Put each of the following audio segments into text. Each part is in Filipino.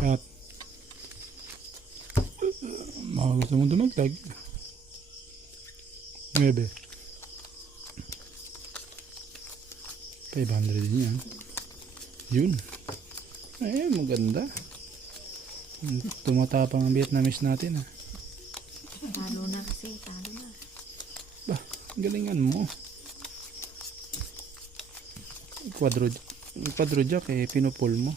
Cut. Mga gusto mong dumagdag. 9. 500 din yan. Yun. Eh, maganda. Tumatapang ang Vietnamese natin, ha. Talo na kasi, talo na. Bah, galingan mo. Quadro jack, eh, pinupol mo.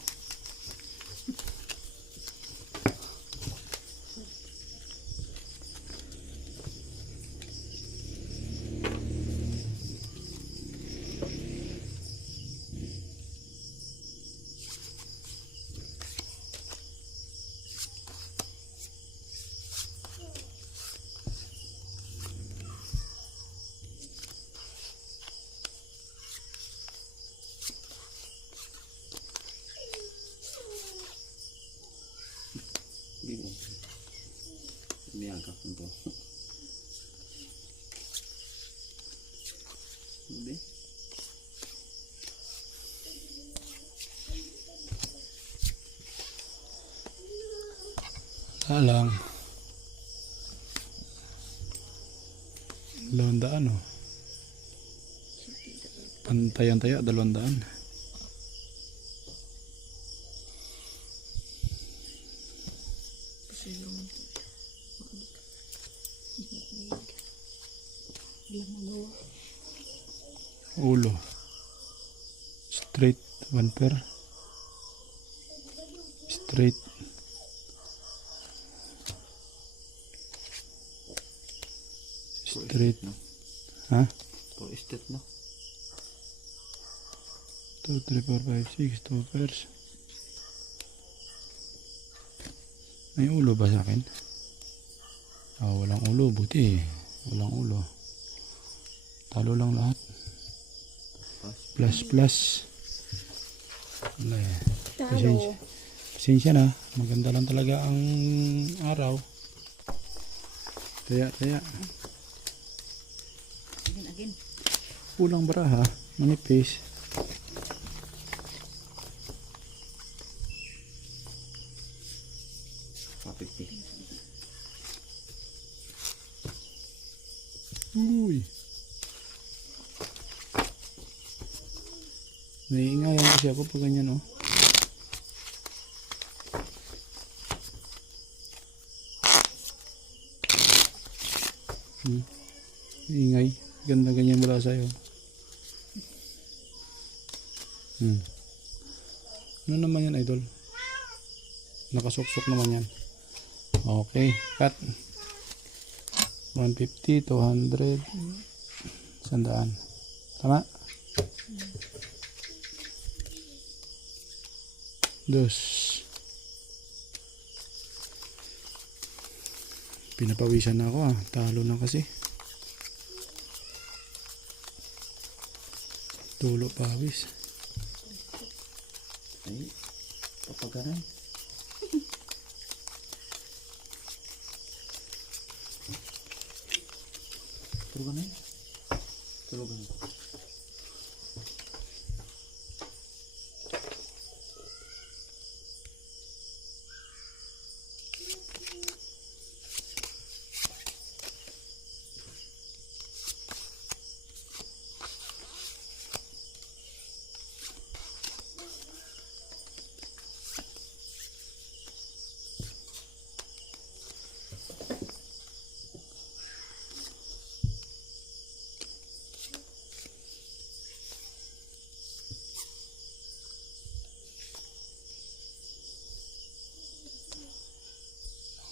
Umiagap mo. Hindi. Lang. 200, oh. Pantayan-taya, 200. Ulo. Straight 1 pair. Straight. Straight. No? Ha? For estate, no? 2, 3, 4, 5, 6. 2 pairs. May ulo ba sa akin? Walang ulo. Buti. Walang ulo. Talo lang lahat. Plus. Wala eh. Pasensya na. Maganda lang talaga ang araw. Taya. Again. Kulang baraha. Manipis. Papiti. Uy. Naiingayan kasi ako pag ganyan, oh. Ingay. Ganda ganyan mula sa'yo. Ano naman yan, idol? Nakasuksok naman yan. Okay. Cut. 150, 200, 100. Tama? Dos. Pinapawisan na ako, ah. Talo na kasi. Tulo pawis. Ay, papagaran. Tulugan.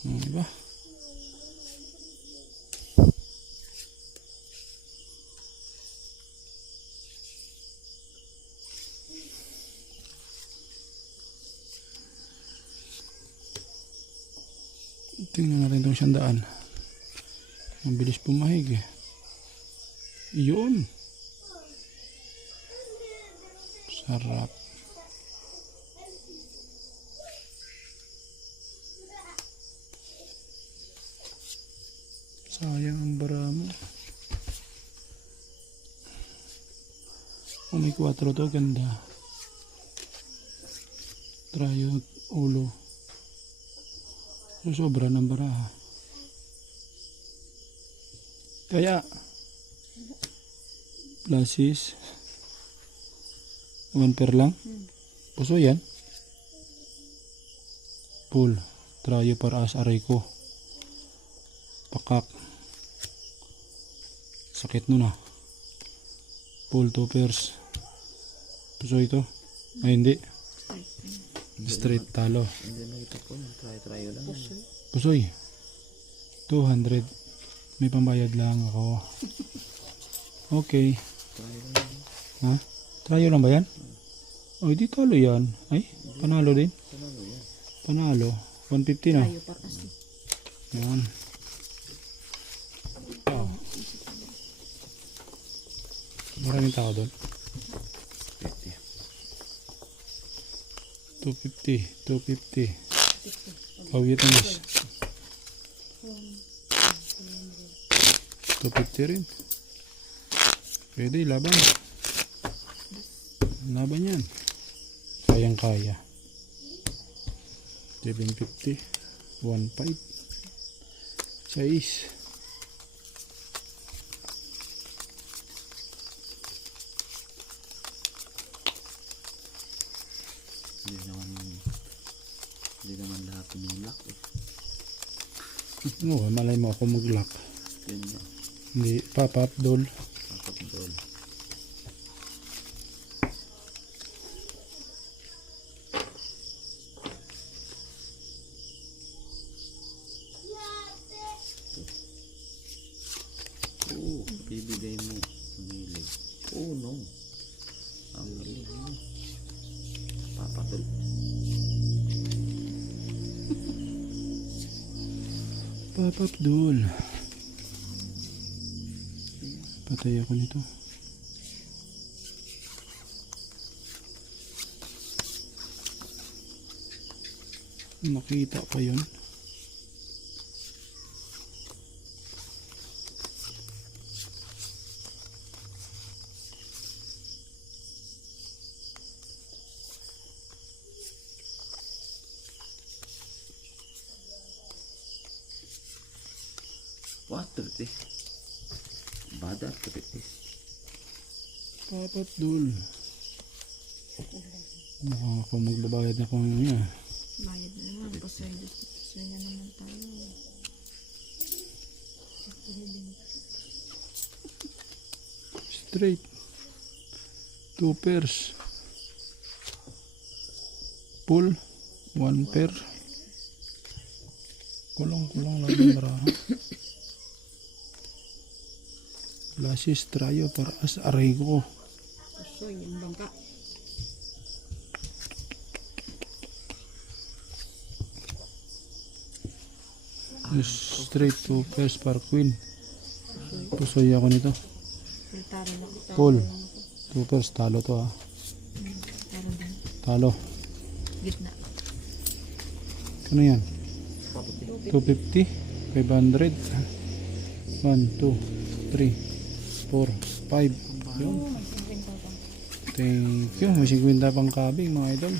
Diba? Tingnan natin itong 100. Ang bilis pumahig, eh. Yun. Sarap. Sayang ang bara mo. Kung may 4 to, ganda. Try yung ulo. Sobra ng baraha. Kaya, plasis, 1 pair lang. Puso yan. Full. Trayo para as aray ko. Pakak. Sakit nun ah. Full 2 pairs. Puso ito. Ay hindi. Straight talo. Hindi na ito po. Try lang. Pusoy. 200. May pambayad lang ako. Okay. Try lang. Ha? Trayo lang ba yan? Oh, di talo yan. Ay, panalo din. Panalo yan. Panalo. 150 na. Tayo pa kasi. Yan. Oh. Maraming tao doon. 250. 250. Oh, Vietnamese. 250 rin. Pwede, laban. Laban yan. Kayang kaya. 750. 1.5. 6. Hindi naman lahat pinulak eh. Oo, malay mo ako mag-lock. Yun nga. Hindi, pop-up, doll. Kakapdol. Oo, bibigay mo. Pumili. Oo, no. Ang galing mo. Papatol. Pop-up, doll. Patay ako nito. Nakita pa yun. What the heck? Bada the heck? Pop-up, doll. Ako magbabayad na kung ano yan. Bayad na naman. Pasweldo na naman tayo. Straight. 2 pairs. Full. 1 pair. Kulang lang yung baraha. Lasis trayo para as aray ko. Pusoy, yung bangka. Straight 2 pairs para queen. Pusoy ako nito. Taro na. Full. 2 pairs. Talo to ah. Taro din. Talo. Gitna. Ano yan? 250. 500. 1, 2, 3, 4, 5. Yun. Thank you. May 50 pang kabing mga idol.